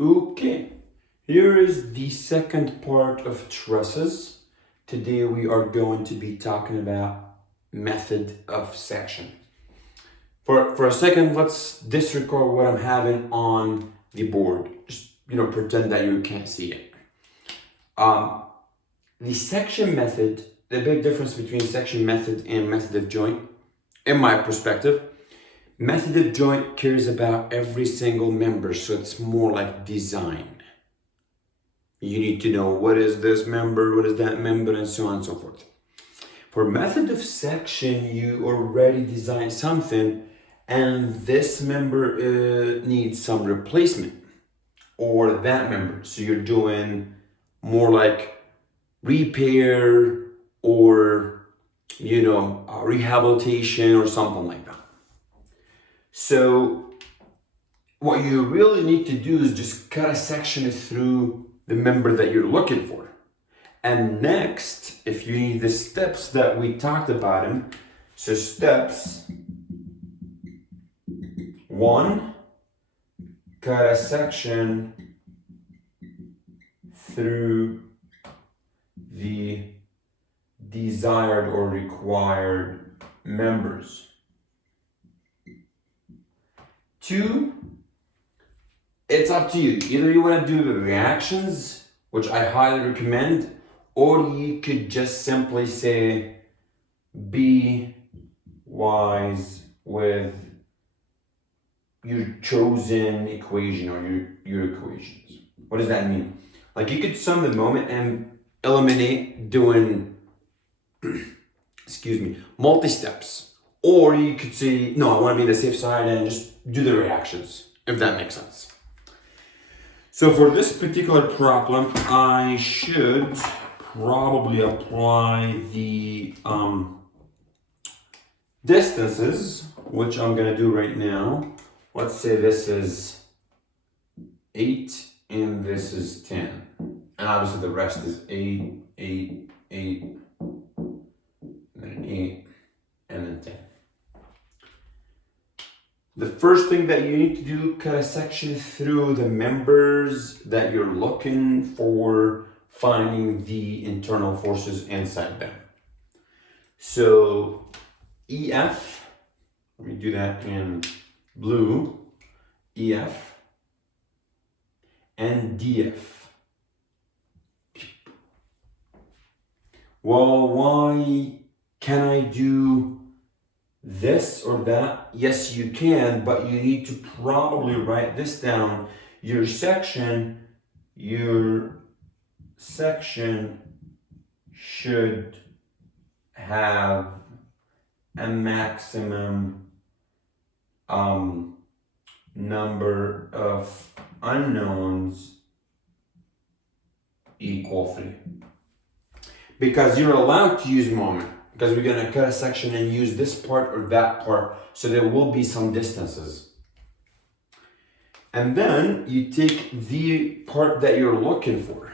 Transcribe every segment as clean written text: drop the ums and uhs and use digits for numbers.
Okay, here is the second part of trusses. Today we are going to be talking about method of section. For a second, let's disregard what I'm having on the board. Just pretend that you can't see it. The section method, the big difference between section method and method of joint, in my perspective, method of joint cares about every single member, so it's more like design. You need to know what is this member, what is that member, and so on and so forth. For method of section, you already design something, and this member needs some replacement, or that member. So you're doing more like repair or rehabilitation or something like that. So what you really need to do is just cut a section through the member that you're looking for. And next, if you need the steps that we talked about them, so steps 1, cut a section through the desired or required members. 2, it's up to you. Either you want to do the reactions, which I highly recommend, or you could just simply say, be wise with your chosen equation or your equations. What does that mean? Like, you could sum the moment and eliminate doing, multi-steps. Or you could say, no, I want to be on the safe side and just do the reactions, if that makes sense. So for this particular problem, I should probably apply the distances, which I'm going to do right now. Let's say this is 8 and this is 10. And obviously the rest is 8, 8, 8, and then 8, and then 10. The first thing that you need to do, cut a section through the members that you're looking for, finding the internal forces inside them. So EF, let me do that in blue, EF, and DF. Well, why can I do this or that? Yes, you can, but you need to probably write this down. Your section should have a maximum number of unknowns equal 3. Because you're allowed to use moment, because we're going to cut a section and use this part or that part, so there will be some distances. And then you take the part that you're looking for.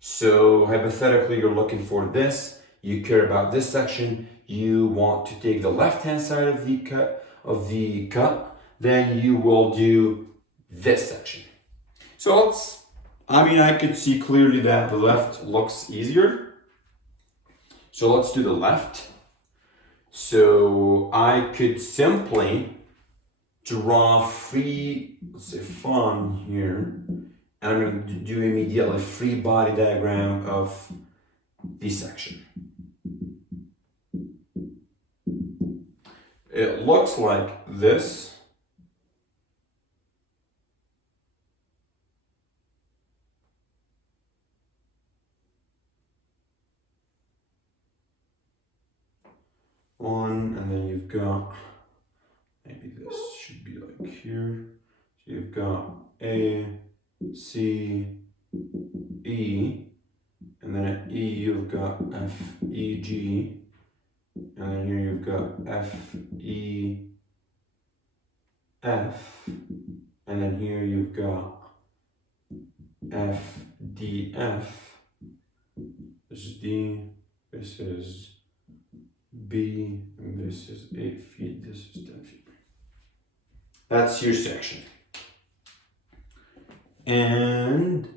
So hypothetically, you're looking for this, you care about this section, you want to take the left-hand side of the cut, then you will do this section. So I could see clearly that the left looks easier. So let's do the left. So I could simply draw free, let's say fun here, and I'm going to do immediately free body diagram of the section. It looks like this. And then you've got, maybe this should be like here. So you've got A, C, E, and then at E you've got F, E, G, and then here you've got F, E, F, and then here you've got F, D, F. This is D, this is B, and this is 8 feet, this is 10 feet. That's your section. And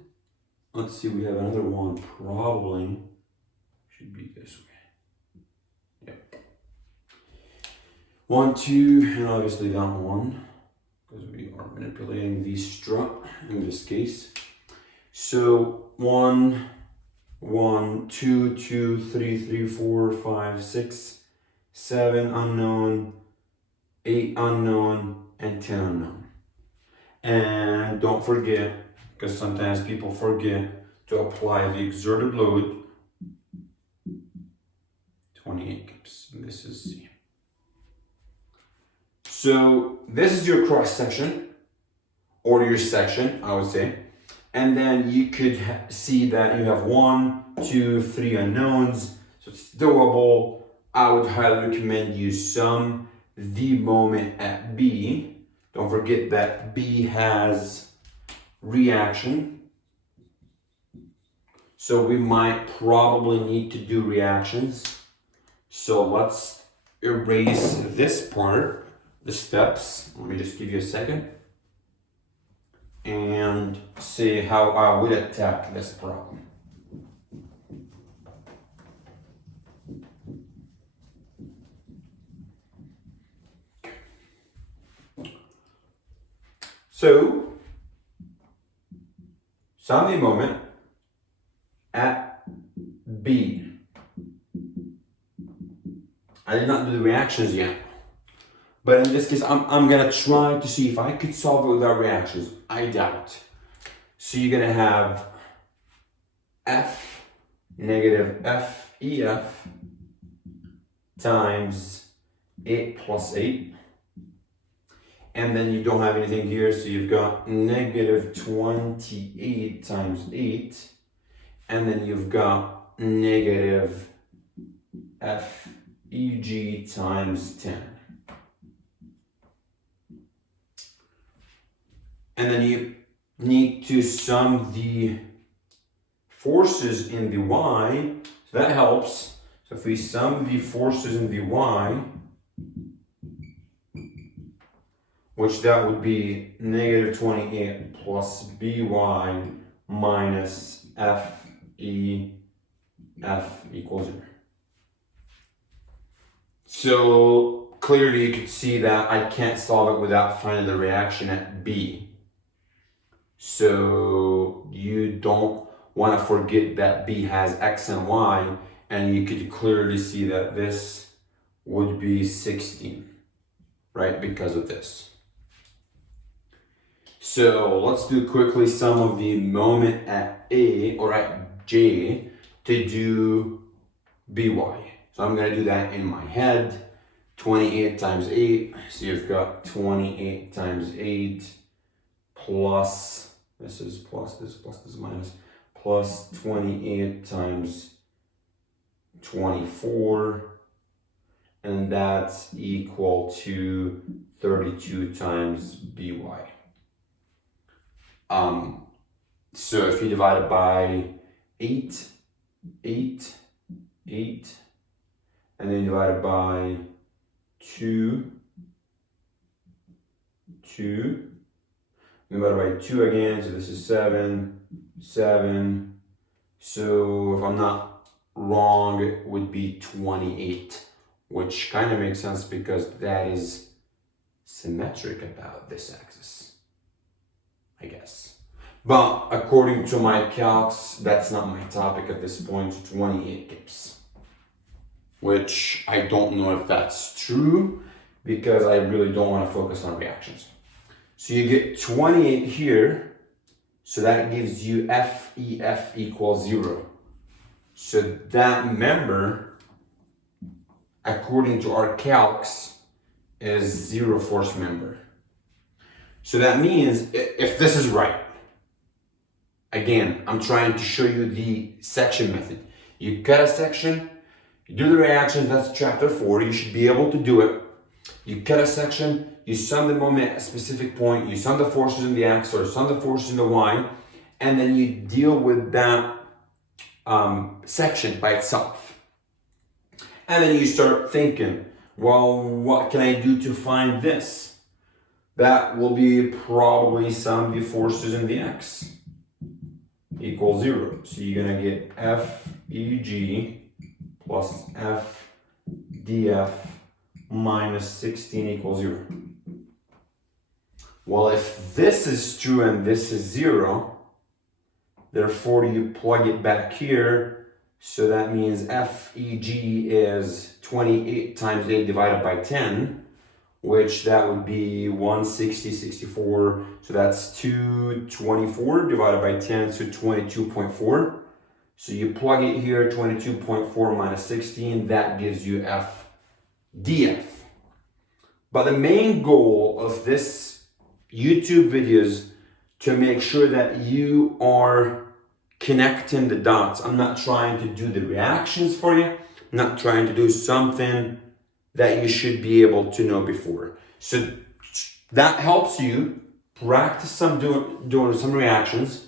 let's see, we have another one, probably should be this way. Yep. 1, 2, and obviously that one, because we are manipulating the strut in this case. So 1, 1, 2, 2, 3, 3, 4, 5, 6, 7 unknown, 8 unknown, and 10 unknown. And don't forget, because sometimes people forget to apply the exerted load. 28 kips, and this is C. So this is your cross section, or your section, I would say. And then you could see that you have 1, 2, 3 unknowns, so it's doable. I would highly recommend you sum the moment at B. Don't forget that B has reaction. So we might probably need to do reactions. So let's erase this part, the steps. Let me just give you a second and see how I would attack this problem. So, sum the moment at B. I did not do the reactions yet, but in this case, I'm gonna try to see if I could solve it without reactions. I doubt. So you're gonna have F negative FEF times 8 plus 8. And then you don't have anything here, so you've got negative 28 times 8. And then you've got negative FEG times 10. And then you need to sum the forces in the Y, so that helps. So if we sum the forces in the Y, which that would be negative 28 plus BY minus FEF equals 0. So clearly you can see that I can't solve it without finding the reaction at B. So you don't want to forget that B has X and Y, and you could clearly see that this would be 16, right? Because of this. So let's do quickly some of the moment at A or at J to do BY. So I'm going to do that in my head. 28 times 8. So you've got 28 times 8 plus, this is plus, this is minus, plus 28 times 24. And that's equal to 32 times BY. So if you divide it by 8, 8, 8, and then divide it by 2, 2, divide it by 2 again, so this is 7, 7. So if I'm not wrong, it would be 28, which kind of makes sense because that is symmetric about this axis, I guess. But according to my calcs, that's not my topic at this point, 28 kips. Which I don't know if that's true because I really don't want to focus on reactions. So you get 28 here, so that gives you FEF equals 0. So that member, according to our calcs, is 0 force member. So that means if this is right, again, I'm trying to show you the section method. You cut a section, you do the reactions, that's chapter 4, you should be able to do it. You cut a section, you sum the moment at a specific point, you sum the forces in the X or sum the forces in the Y, and then you deal with that section by itself. And then you start thinking, well, what can I do to find this? that will be probably sum of the forces in the x equals 0. So you're going to get FEG plus FDF minus 16 equals 0. Well, if this is true and this is 0, therefore you plug it back here. So that means FEG is 28 times 8 divided by 10, which that would be 160, 64. So that's 224 divided by 10, so 22.4. So you plug it here, 22.4 minus 16, that gives you FDF. But the main goal of this YouTube video is to make sure that you are connecting the dots. I'm not trying to do the reactions for you. I'm not trying to do something that you should be able to know before. So that helps you practice some doing some reactions,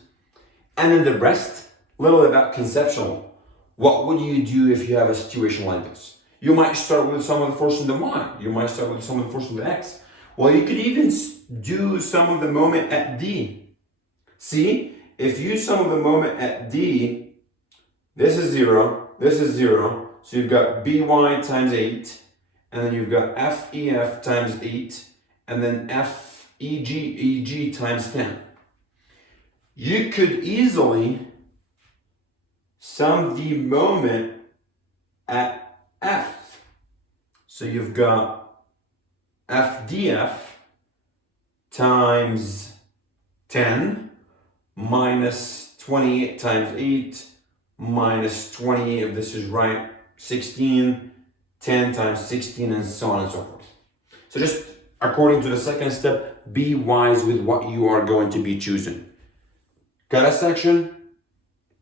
and then the rest, a little bit about conceptual. What would you do if you have a situation like this? You might start with some of the force in the y. You might start with some of the force in the x. Well, you could even do some of the moment at D. See? If you sum of the moment at D, this is 0, this is 0, so you've got By times 8, and then you've got Fef times 8, and then Feg times 10. You could easily sum the moment at F. So you've got FDF times 10 minus 28 times 8 minus 28, if this is right, 16, 10 times 16, and so on and so forth. So just according to the second step, be wise with what you are going to be choosing. Got a section,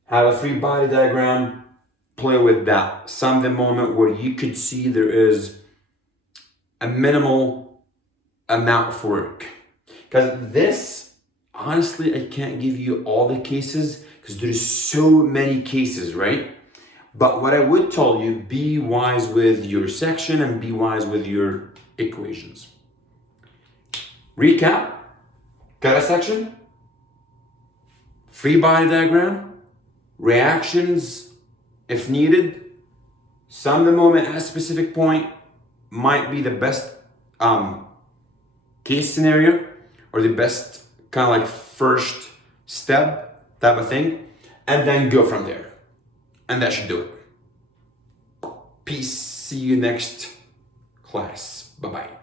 have a free body diagram, play with that. Sum the moment where you could see there is a minimal amount for work. Because this, honestly, I can't give you all the cases because there's so many cases, right? But what I would tell you, be wise with your section and be wise with your equations. Recap, got a section, free body diagram, reactions if needed, sum the moment at a specific point might be the best case scenario or the best kind of like first step type of thing, and then go from there. And that should do it. Peace. See you next class. Bye-bye.